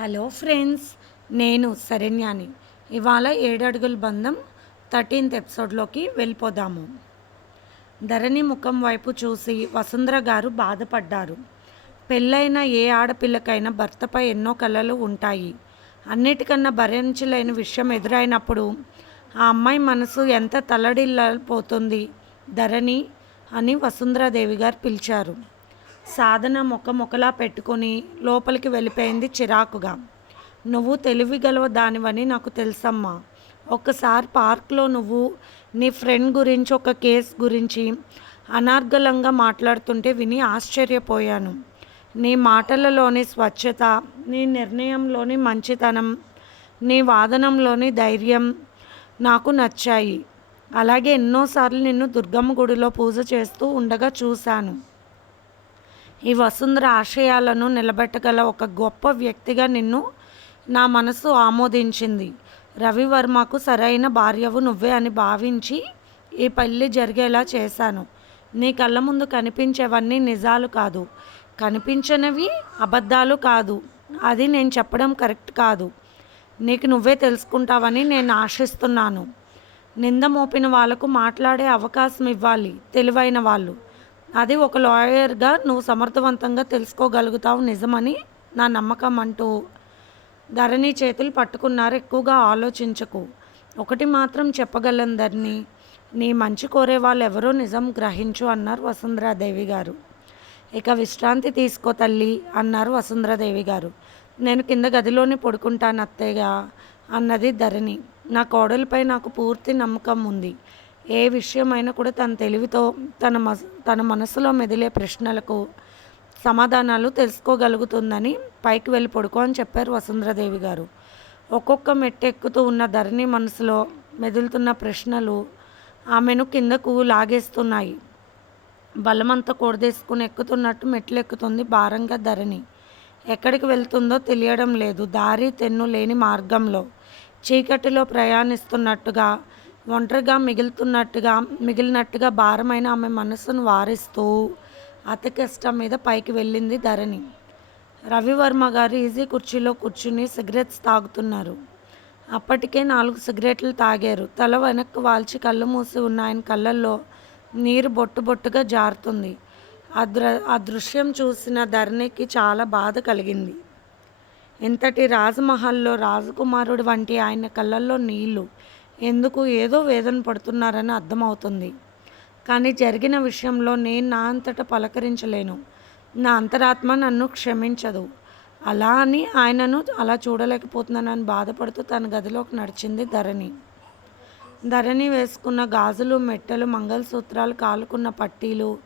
Hello friends నేను శరణ్యాని. ఇవాళ ఏడడుగుల బంధం థర్టీన్త్ ఎపిసోడ్లోకి వెళ్ళిపోదాము. ధరణి ముఖం వైపు చూసి వసుంధర గారు బాధపడ్డారు. పెళ్ళైన ఏ ఆడపిల్లకైనా భర్తపై ఎన్నో కళలు ఉంటాయి. అన్నిటికన్నా భరించలేని విషయం ఎదురైనప్పుడు ఆ అమ్మాయి మనసు ఎంత తల్లడిల్లిపోతుంది ధరణి అని వసుంధరాదేవి గారు పిలిచారు. సాధన మొక్క మొక్కలా పెట్టుకొని లోపలికి వెళ్ళిపోయింది చిరాకుగా. నువ్వు తెలివిగలవ దానివని నాకు తెలుసమ్మా. ఒకసారి పార్క్లో నువ్వు నీ ఫ్రెండ్ గురించి ఒక కేస్ గురించి అనార్గలంగా మాట్లాడుతుంటే విని ఆశ్చర్యపోయాను. నీ మాటలలోని స్వచ్ఛత నీ నిర్ణయంలోని మంచితనం నీ వాదనంలోని ధైర్యం నాకు నచ్చాయి. అలాగే ఎన్నోసార్లు నిన్ను దుర్గమ్మ గుడిలో పూజ చేస్తూ ఉండగా చూశాను. ఈ వసుంధర ఆశయాలను నిలబెట్టగల ఒక గొప్ప వ్యక్తిగా నిన్ను నా మనసు ఆమోదించింది. రవివర్మకు సరైన భార్యవు నువ్వే అని భావించి ఈ పెళ్ళి జరిగేలా చేశాను. నీ కళ్ళ ముందు కనిపించేవన్నీ నిజాలు కాదు. కనిపించనివి అబద్ధాలు కాదు. అది నేను చెప్పడం కరెక్ట్ కాదు. నీకు నువ్వే తెలుసుకుంటావని నేను ఆశిస్తున్నాను. నింద మోపిన వాళ్ళకు మాట్లాడే అవకాశం ఇవ్వాలి. తెలివైన వాళ్ళు. అది ఒక లాయర్గా నువ్వు సమర్థవంతంగా తెలుసుకోగలుగుతావు నిజమని నా నమ్మకం అంటూ ధరణి చేతులు పట్టుకున్నారు. ఎక్కువగా ఆలోచించకు. ఒకటి మాత్రం చెప్పగలను ధరణి నీ మంచి కోరే వాళ్ళు ఎవరో నిజం గ్రహించు అన్నారు వసుంధరాదేవి గారు. ఇక విశ్రాంతి తీసుకో తల్లి అన్నారు వసుంధరాదేవి గారు. నేను కింద గదిలోనే పడుకుంటాను అత్తయ్యగా అన్నది ధరణి. నా కోడలిపై నాకు పూర్తి నమ్మకం ఉంది. ఏ విషయమైనా కూడా తన తెలివితో తన మస్ తన మనసులో మెదిలే ప్రశ్నలకు సమాధానాలు తెలుసుకోగలుగుతుందని పైకి వెళ్ళి పడుకో అని చెప్పారు వసుంధరాదేవి గారు. ఒక్కొక్క మెట్టెక్కుతూ ఉన్న ధరణి మనసులో మెదులుతున్న ప్రశ్నలు ఆమెను కిందకు లాగేస్తున్నాయి. బలమంతా కూడదేసుకుని ఎక్కుతున్నట్టు మెట్లు ఎక్కుతుంది భారంగా ధరణి. ఎక్కడికి వెళ్తుందో తెలియడం లేదు. దారి తెన్ను లేని మార్గంలో చీకటిలో ప్రయాణిస్తున్నట్టుగా ఒంటరిగా మిగులుతున్నట్టుగా మిగిలినట్టుగా భారమైన ఆమె మనసును వారిస్తూ అతి కష్టం మీద పైకి వెళ్ళింది ధరణి. రవివర్మ గారు ఈజీ కుర్చీలో కూర్చుని సిగరెట్స్ తాగుతున్నారు. అప్పటికే నాలుగు సిగరెట్లు తాగారు. తల వెనక్కి వాల్చి కళ్ళు మూసి ఉన్న ఆయన కళ్ళల్లో నీరు బొట్టు బొట్టుగా జారుతుంది. ఆ ఆ దృశ్యం చూసిన ధరణికి చాలా బాధ కలిగింది. ఇంతటి రాజమహల్లో రాజకుమారుడు వంటి ఆయన కళ్ళల్లో నీళ్ళు ఎందుకు ఏదో వేదన పడుతున్నారని అర్థమవుతుంది. కానీ జరిగిన విషయంలో నేను నా అంతటా పలకరించలేను. నా అంతరాత్మ నన్ను క్షమించదు. అలా అని ఆయనను అలా చూడలేకపోతున్నానని బాధపడుతూ తన గదిలోకి నడిచింది ధరణి. ధరణి వేసుకున్న గాజులు మెట్టలు మంగళసూత్రాలు కాలుకున్న పట్టీలు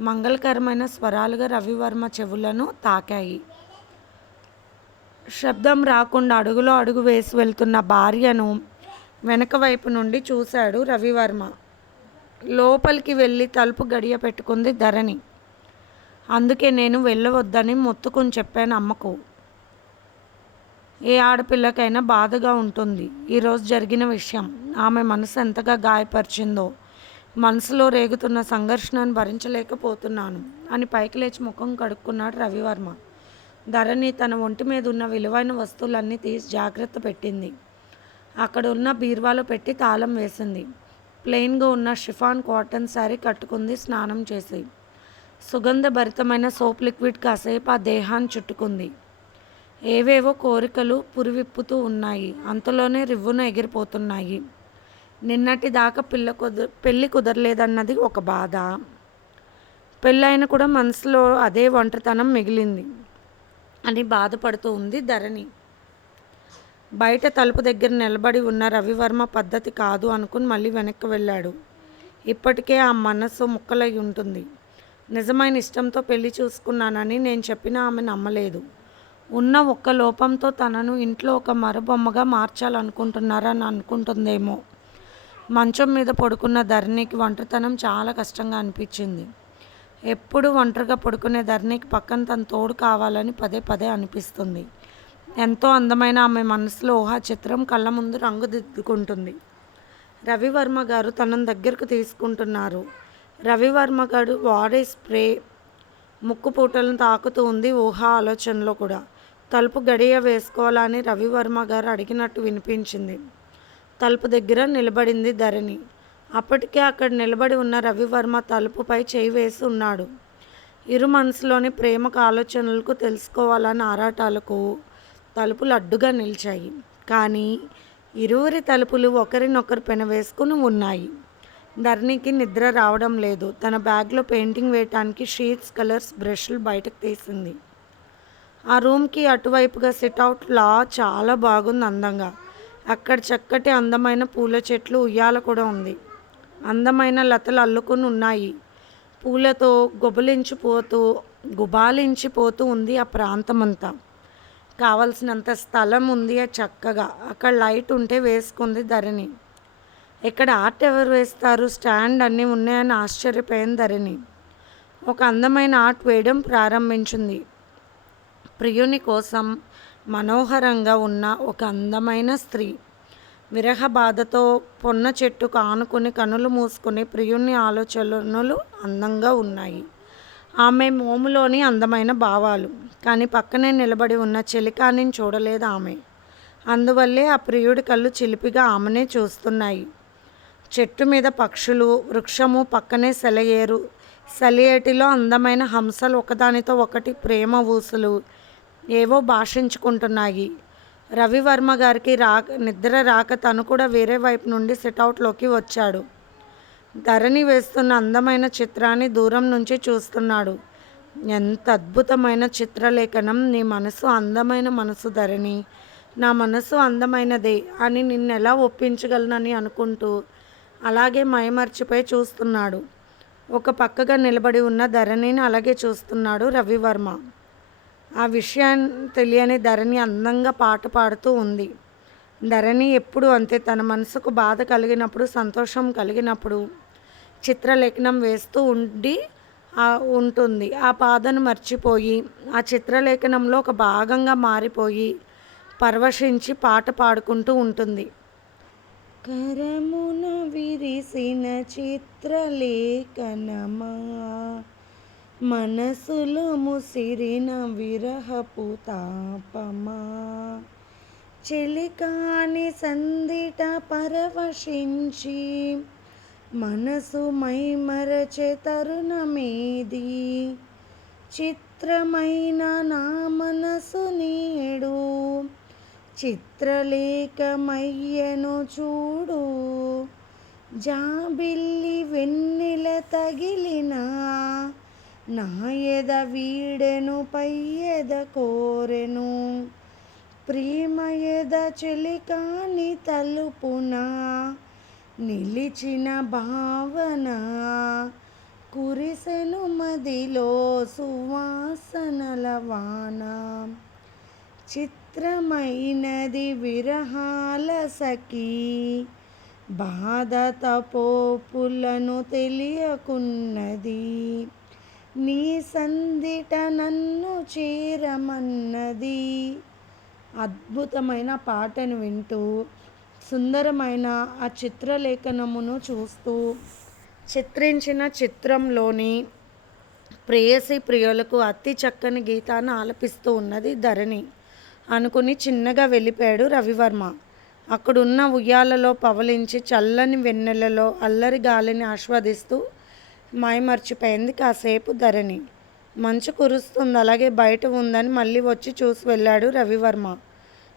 మంగళకరమైన స్వరాలుగా రవివర్మ చెవులను తాకాయి. శబ్దం రాకుండా అడుగులో అడుగు వేసి వెళ్తున్న భార్యను వెనక వైపు నుండి చూశాడు రవివర్మ. లోపలికి వెళ్ళి తలుపు గడియ పెట్టుకుంది ధరణి. అందుకే నేను వెళ్ళవద్దని మొత్తుకుని చెప్పాను అమ్మకు. ఏ ఆడపిల్లకైనా బాధగా ఉంటుంది. ఈరోజు జరిగిన విషయం. ఆమె మనసు ఎంతగా గాయపరిచిందో. మనసులో రేగుతున్న సంఘర్షణను భరించలేకపోతున్నాను అని పైకి లేచి ముఖం కడుక్కున్నాడు రవివర్మ. ధరణి తన ఒంటి మీద ఉన్న విలువైన వస్తువులన్నీ తీసి జాగ్రత్త పెట్టింది. అక్కడ ఉన్న బీర్వాలో పెట్టి తాళం వేసింది. ప్లెయిన్గా ఉన్న షిఫాన్ కాటన్ శారీ కట్టుకుంది స్నానం చేసి. సుగంధభరితమైన సోప్ లిక్విడ్ కాసేపు ఆ దేహాన్ని చుట్టుకుంది. ఏవేవో కోరికలు పురివిప్పుతూ ఉన్నాయి. అంతలోనే రివ్వున ఎగిరిపోతున్నాయి. నిన్నటి దాకా పిల్ల కుదర పెళ్ళి కుదరలేదన్నది ఒక బాధ. పెళ్ళైన కూడా మనసులో అదే ఒంటరితనం మిగిలింది అని బాధపడుతూ ఉంది ధరణి. బయట తలుపు దగ్గర నిలబడి ఉన్న రవివర్మ పద్ధతి కాదు అనుకుని మళ్ళీ వెనక్కి వెళ్ళాడు. ఇప్పటికే ఆ మనస్సు ముక్కలై ఉంటుంది. నిజమైన ఇష్టంతో పెళ్ళి చూసుకున్నానని నేను చెప్పినా ఆమె నమ్మలేదు. ఉన్న ఒక్క లోపంతో తనను ఇంట్లో ఒక మరబొమ్మగా మార్చాలనుకుంటున్నారని అనుకుంటుందేమో. మంచం మీద పడుకున్న ధరణికి ఒంటరితనం చాలా కష్టంగా అనిపించింది. ఎప్పుడు ఒంటరిగా పడుకునే ధరణికి పక్కన తన తోడు కావాలని పదే పదే అనిపిస్తుంది. ఎంతో అందమైన ఆమె మనసులో ఊహా చిత్రం కళ్ళ ముందు రంగుదిద్దుకుంటుంది రవివర్మ గారు తనను దగ్గరకు తీసుకుంటున్నారు. రవివర్మ గారు వాడే స్ప్రే ముక్కు పూటలను తాకుతూ ఉంది ఊహా ఆలోచనలో కూడా. తలుపు గడియ వేసుకోవాలని రవివర్మ గారు అడిగినట్టు వినిపించింది. తలుపు దగ్గర నిలబడింది ధరణి. అప్పటికే అక్కడ నిలబడి ఉన్న రవివర్మ తలుపుపై చేయి వేసి ఉన్నాడు. ఇరు మనసులోని ప్రేమకు ఆలోచనలకు తెలుసుకోవాలని ఆరాటాలకు తలుపులు అడ్డుగా నిలిచాయి. కానీ ఇరువురి తలుపులు ఒకరినొకరు పెనవేసుకుని ఉన్నాయి. ధరణికి నిద్ర రావడం లేదు. తన బ్యాగ్లో పెయింటింగ్ వేయటానికి షీట్స్ కలర్స్ బ్రష్లు బయటకు తీసింది. ఆ రూమ్కి అటువైపుగా సిట్అవుట్లా చాలా బాగుంది అందంగా. అక్కడ చక్కటి అందమైన పూల చెట్లు ఉయ్యాల కూడా ఉంది. అందమైన లతలు అల్లుకుని ఉన్నాయి. పూలతో గుబలించిపోతూ గుబాలించిపోతూ ఉంది ఆ ప్రాంతమంతా. కావలసినంత స్థలం ఉంది చక్కగా. అక్కడ లైట్ ఉంటే వేసుకుంది ధరణి. ఇక్కడ ఆర్ట్ ఎవరు వేస్తారు? స్టాండ్ అన్నీ ఉన్నాయని ఆశ్చర్యపోయింది ధరణి. ఒక అందమైన ఆర్ట్ వేయడం ప్రారంభించింది. ప్రియుని కోసం మనోహరంగా ఉన్న ఒక అందమైన స్త్రీ. విరహ బాధతో పొన్న చెట్టుకు ఆనుకుని కనులు మూసుకుని ప్రియుని ఆలోచనలు అందంగా ఉన్నాయి. ఆమె మోములోని అందమైన భావాలు. కానీ పక్కనే నిలబడి ఉన్న చెలికానిని చూడలేదు ఆమె. అందువల్లే ఆ ప్రియుడి కళ్ళు చిలిపిగా ఆమెనే చూస్తున్నాయి. చెట్టు మీద పక్షులు వృక్షము పక్కనే సెలయేరు. సెలయేటిలో అందమైన హంసలు ఒకదానితో ఒకటి ప్రేమ ఊసులు ఏవో భాషించుకుంటున్నాయి. రవివర్మ గారికి రాక నిద్ర రాక తను కూడా వేరే వైపు నుండి సిట్అవుట్లోకి వచ్చాడు. ధరణి వేస్తున్న అందమైన చిత్రాన్ని దూరం నుంచి చూస్తున్నాడు. ఎంత అద్భుతమైన చిత్రలేఖనం. నీ మనసు అందమైన మనసు ధరణి. నా మనసు అందమైనదే అని నిన్నెలా ఒప్పించగలనని అనుకుంటూ అలాగే మైమర్చిపోయి చూస్తున్నాడు. ఒక పక్కగా నిలబడి ఉన్న ధరణిని అలాగే చూస్తున్నాడు రవివర్మ. ఆ విషయాన్ని తెలియని ధరణి అందంగా పాట పాడుతూ ఉంది. ధరణి ఎప్పుడు అంతే తన మనసుకు బాధ కలిగినప్పుడు సంతోషం కలిగినప్పుడు చిత్రలేఖనం వేస్తూ ఉండి ఉంటుంది. ఆ బాధను మర్చిపోయి ఆ చిత్రలేఖనంలో ఒక భాగంగా మారిపోయి పరవశించి పాట పాడుకుంటూ ఉంటుంది. కరమున విరిసిన చిత్రలేఖనమా? మనసులో ముసిరిన విరహపు తాపమా? చెలికాని సందిట పరవశించి మనసు మైమరచే తరుణమేది? చిత్రమైన నా మనసు నేడు చిత్రలేఖమయ్యను చూడు. జాబిల్లి వెన్నెల తగిలిన నాయద వీడెను పయ్యద కోరెను. ప్రేమయద చెలికాని తలుపున నిలిచిన భావన కురిసెను మదిలో సువాసనల వాన. చిత్రమైనది విరహాల సఖీ. బాధ తపోపులను తెలియకున్నది. నీ సందిట నన్ను చేరమన్నది. అద్భుతమైన పాటను వింటూ సుందరమైన ఆ చిత్రలేఖనమును చూస్తూ చిత్రించిన చిత్రంలోని ప్రేయసి ప్రియులకు అతి చక్కని గీతాన్ని ఆలపిస్తూ ఉన్నది ధరణి అనుకుని చిన్నగా వెళ్ళిపోయాడు రవివర్మ. అక్కడున్న ఉయ్యాలలో పవలించి చల్లని వెన్నెలలో అల్లరి గాలిని ఆస్వాదిస్తూ మైమర్చిపోయింది కాసేపు ధరణి. మంచు కురుస్తుంది అలాగే బయట ఉందని మళ్ళీ వచ్చి చూసి వెళ్ళాడు రవివర్మ.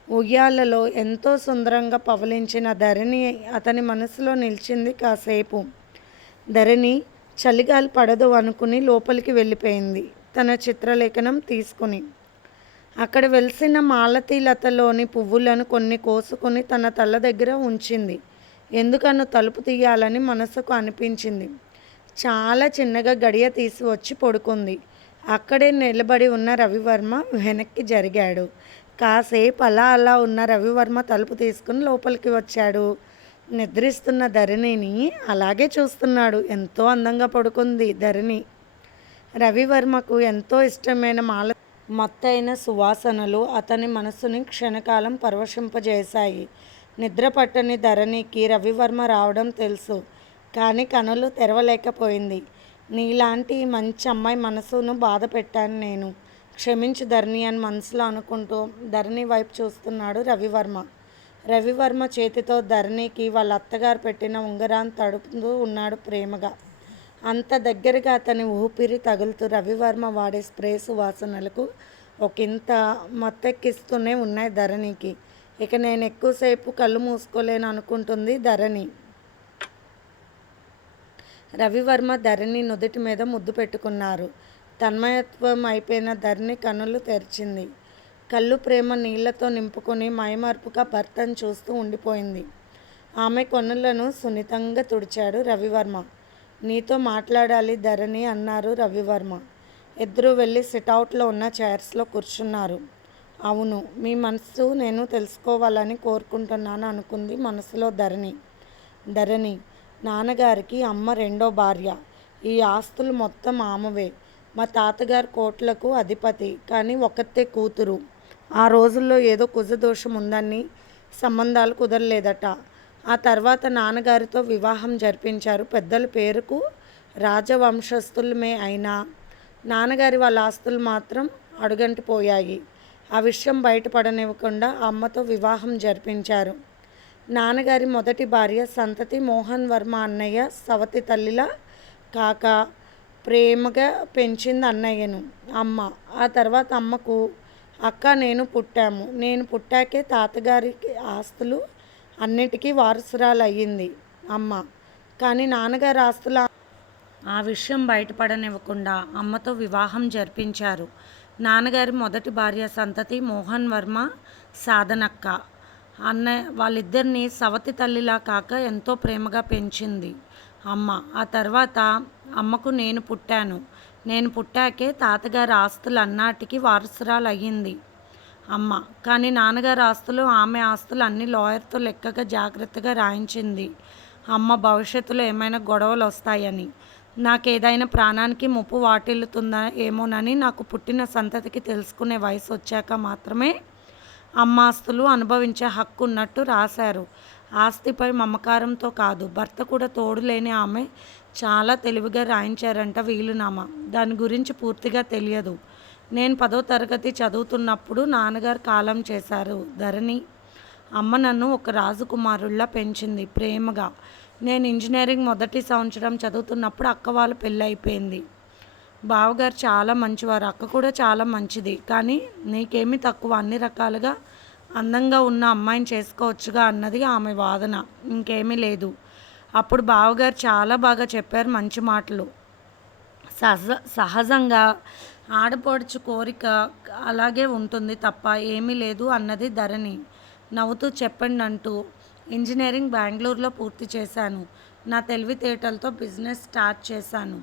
ఉయ్యాలలో ఎంతో సుందరంగా పవలించిన ధరణి అతని మనసులో నిలిచింది కాసేపు. ధరణి చలిగాలి పడదు అనుకుని లోపలికి వెళ్ళిపోయింది. తన చిత్రలేఖనం తీసుకుని. అక్కడ వెలిసిన మాలతీలతలోని పువ్వులను కొన్ని కోసుకొని తన తల దగ్గర ఉంచింది. ఎందుకను తలుపు తీయాలని మనసుకు అనిపించింది. చాలా చిన్నగా గడియ తీసి వచ్చి పడుకుంది. అక్కడే నిలబడి ఉన్న రవివర్మ వెనక్కి జరిగాడు. కాసేపు అలా అలా ఉన్న రవివర్మ తలుపు తీసుకుని లోపలికి వచ్చాడు. నిద్రిస్తున్న ధరణిని అలాగే చూస్తున్నాడు. ఎంతో అందంగా పడుకుంది ధరణి. రవివర్మకు ఎంతో ఇష్టమైన మాల మత్తైన సువాసనలు అతని మనసుని క్షణకాలం పరవశింపజేశాయి. నిద్ర పట్టని ధరణికి రవివర్మ రావడం తెలుసు కానీ కనులు తెరవలేకపోయింది. నీలాంటి మంచి అమ్మాయి మనసును బాధ పెట్టాను నేను. క్షమించు ధరణి అని మనసులో అనుకుంటూ ధరణి వైపు చూస్తున్నాడు రవివర్మ. రవివర్మ చేతితో ధరణికి వాళ్ళ అత్తగారు పెట్టిన ఉంగరాన్ని తడుపుతూ ఉన్నాడు ప్రేమగా. అంత దగ్గరగా అతని ఊపిరి తగులుతూ రవివర్మ వాడే స్ప్రే సువాసనలకు ఒకంత మత్తెక్కిస్తూనే ఉన్నాయి ధరణికి. ఇక నేను ఎక్కువసేపు కళ్ళు మూసుకోలేను అనుకుంటుంది ధరణి. రవివర్మ ధరణి నుదుటి మీద ముద్దు పెట్టుకున్నారు. తన్మయత్వం అయిపోయిన ధరణి కనులు తెరిచింది. కళ్ళు ప్రేమ నీళ్ళతో నింపుకొని మైమార్పుగా భర్తను చూస్తూ ఉండిపోయింది. ఆమె కొనులను సున్నితంగా తుడిచాడు రవివర్మ. నీతో మాట్లాడాలి ధరణి అన్నారు రవివర్మ. ఇద్దరు వెళ్ళి సిట్అవుట్లో ఉన్న చైర్స్లో కూర్చున్నారు. అవును మీ మనసు నేను తెలుసుకోవాలని కోరుకుంటున్నాను అనుకుంది మనసులో ధరణి. ధరణి నాన్నగారికి అమ్మ రెండో భార్య. ఈ ఆస్తులు మొత్తం ఆమెవే. మా తాతగారు కోట్లకు అధిపతి. కానీ ఒక్కతే కూతురు. ఆ రోజుల్లో ఏదో కుజదోషం ఉందని సంబంధాలు కుదరలేదట. ఆ తర్వాత నాన్నగారితో వివాహం జరిపించారు. పెద్దల పేరుకు రాజవంశస్థులమే అయినా నాన్నగారి వాళ్ళ ఆస్తులు మాత్రం అడుగంటిపోయాయి. ఆ విషయం బయటపడనివ్వకుండా అమ్మతో వివాహం జరిపించారు. నాన్నగారి మొదటి భార్య సంతతి మోహన్ వర్మ అన్నయ్య సవతి తల్లిలా కాక ప్రేమగా పెంచింది అన్నయ్యను అమ్మ. ఆ తర్వాత అమ్మకు అక్క నేను పుట్టాము. నేను పుట్టాకే తాతగారికి ఆస్తులు అన్నిటికీ వారసురాలు అయ్యింది అమ్మ. కానీ నాన్నగారి ఆస్తుల ఆ విషయం బయటపడనివ్వకుండా అమ్మతో వివాహం జరిపించారు. నాన్నగారి మొదటి భార్య సంతతి మోహన్ వర్మ సాధనక్క. అన్న వాళ్ళిద్దరిని సవతి తల్లిలా కాక ఎంతో ప్రేమగా పెంచింది. అమ్మ. ఆ తర్వాత అమ్మకు నేను పుట్టాను. నేను పుట్టాకే తాతగారి ఆస్తులు అన్నాటికి వారసురాలు అయ్యింది అమ్మ. కానీ నాన్నగారి ఆస్తులు ఆమె ఆస్తులు అన్ని లాయర్తో లెక్కగా జాగ్రత్తగా రాయించింది. అమ్మ భవిష్యత్తులో ఏమైనా గొడవలు వస్తాయని. నాకు ఏదైనా ప్రాణానికి ముప్పు వాటిల్లుతుందా ఏమోనని నాకు పుట్టిన సంతతికి తెలుసుకునే వయసు వచ్చాక మాత్రమే అమ్మ ఆస్తులు అనుభవించే హక్కు ఉన్నట్టు రాశారు. ఆస్తిపై మమకారంతో కాదు భర్త కూడా తోడు లేని ఆమె చాలా తెలివిగా రాయించారంట వీలునామా. దాని గురించి పూర్తిగా తెలియదు. నేను పదో తరగతి చదువుతున్నప్పుడు నాన్నగారు కాలం చేశారు. ధరణి అమ్మ నన్ను ఒక రాజకుమారుల్లా పెంచింది ప్రేమగా. నేను ఇంజనీరింగ్ మొదటి సంవత్సరం చదువుతున్నప్పుడు అక్క వాళ్ళ పెళ్ళి అయిపోయింది. బావగారు చాలా మంచివారు అక్క కూడా చాలా మంచిది. కానీ నీకేమీ తక్కువ అన్ని రకాలుగా అందంగా ఉన్న అమ్మాయిని చేసుకోవచ్చుగా అన్నది ఆమె వాదన. ఇంకేమీ లేదు. అప్పుడు బావగారు చాలా బాగా చెప్పారు మంచి మాటలు. సహజ సహజంగా ఆడపడుచు కోరిక అలాగే ఉంటుంది తప్ప ఏమీ లేదు అన్నది ధరణి. నవ్వుతూ చెప్పండి అంటూ ఇంజనీరింగ్ బెంగళూరులో పూర్తి చేశాను. నా తెలివితేటలతో బిజినెస్ స్టార్ట్ చేశాను.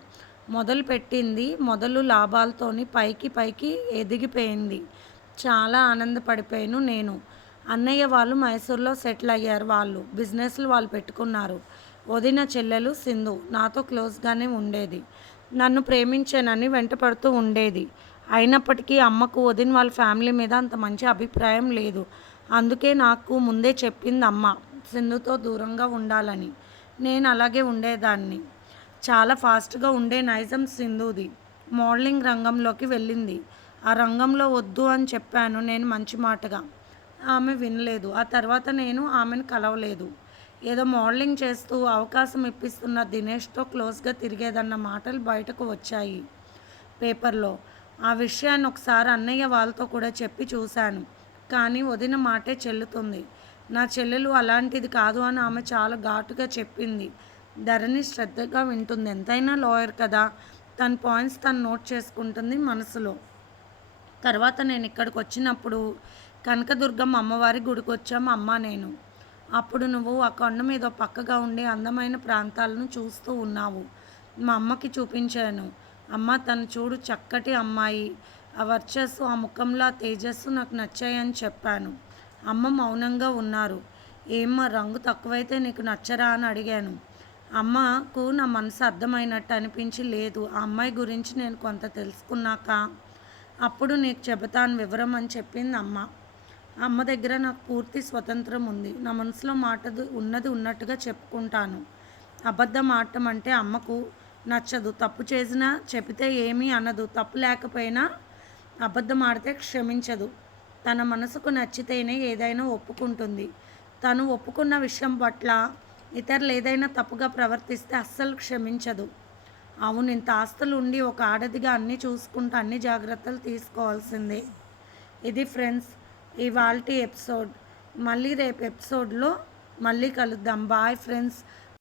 మొదలు పెట్టింది మొదలు లాభాలతోని పైకి పైకి ఎదిగిపోయింది. చాలా ఆనందపడిపోయాను నేను. అన్నయ్య వాళ్ళు మైసూర్లో సెటిల్ అయ్యారు వాళ్ళు. బిజినెస్లు వాళ్ళు పెట్టుకున్నారు. వదిన చెల్లెలు సింధు నాతో క్లోజ్గానే ఉండేది. నన్ను ప్రేమించానని వెంటపడుతూ ఉండేది. అయినప్పటికీ అమ్మకు వదిన వాళ్ళ ఫ్యామిలీ మీద అంత మంచి అభిప్రాయం లేదు. అందుకే నాకు ముందే చెప్పింది అమ్మ సింధుతో దూరంగా ఉండాలని. నేను అలాగే ఉండేదాన్ని. చాలా ఫాస్ట్గా ఉండే నైజం సింధుది. మోడలింగ్ రంగంలోకి వెళ్ళింది. ఆ రంగంలో వద్దు అని చెప్పాను నేను మంచి మాటగా. ఆమె వినలేదు. ఆ తర్వాత నేను ఆమెను కలవలేదు. ఏదో మోడలింగ్ చేస్తూ అవకాశం ఇప్పిస్తున్న దినేష్తో క్లోజ్గా తిరిగేదన్న మాటలు బయటకు వచ్చాయి. పేపర్లో ఆ విషయాన్ని ఒకసారి అన్నయ్య వాళ్ళతో కూడా చెప్పి చూశాను. కానీ వదిన మాటే చెల్లుతుంది. నా చెల్లెలు అలాంటిది కాదు అని ఆమె చాలా ఘాటుగా చెప్పింది. ధరణి శ్రద్ధగా వింటుంది. ఎంతైనా లాయర్ కదా. తన పాయింట్స్ తను నోట్ చేసుకుంటుంది మనసులో. తర్వాత నేను ఇక్కడికి వచ్చినప్పుడు కనకదుర్గమ్మ అమ్మవారి గుడికి వచ్చాము అమ్మ నేను. అప్పుడు నువ్వు ఆ కొండ మీద పక్కగా ఉండే అందమైన ప్రాంతాలను చూస్తూ ఉన్నావు. మా అమ్మకి చూపించాను. అమ్మ తను చూడు చక్కటి అమ్మాయి. ఆ వర్చస్సు ఆ ముఖంలో ఆ తేజస్సు నాకు నచ్చాయని చెప్పాను. అమ్మ మౌనంగా ఉన్నారు. ఏమ్మా రంగు తక్కువైతే నీకు నచ్చరా అని అడిగాను. అమ్మకు నా మనసు అర్థమైనట్టు అనిపించి లేదు. ఆ అమ్మాయి గురించి నేను కొంత తెలుసుకున్నాక అప్పుడు నీకు చెబుతాను వివరం అని చెప్పింది అమ్మ. అమ్మ దగ్గర నాకు పూర్తి స్వతంత్రం ఉంది. నా మనసులో మాట ఉన్నది ఉన్నట్టుగా చెప్పుకుంటాను. అబద్ధం ఆడటం అంటే అమ్మకు నచ్చదు. తప్పు చేసినా చెబితే ఏమీ అనదు. తప్పు లేకపోయినా అబద్ధం ఆడితే క్షమించదు. తన మనసుకు నచ్చితేనే ఏదైనా ఒప్పుకుంటుంది. తను ఒప్పుకున్న విషయం పట్ల ఇతరులు ఏదైనా తప్పుగా ప్రవర్తిస్తే అస్సలు క్షమించదు. అవును ఇంత ఆస్తులు ఉండి ఒక ఆడదిగా అన్నీ చూసుకుంటూ అన్ని జాగ్రత్తలు తీసుకోవాల్సిందే. ఇది ఫ్రెండ్స్ ఇవాళ ఎపిసోడ్. మళ్ళీ రేపు ఎపిసోడ్లో మళ్ళీ కలుద్దాం. Bye friends.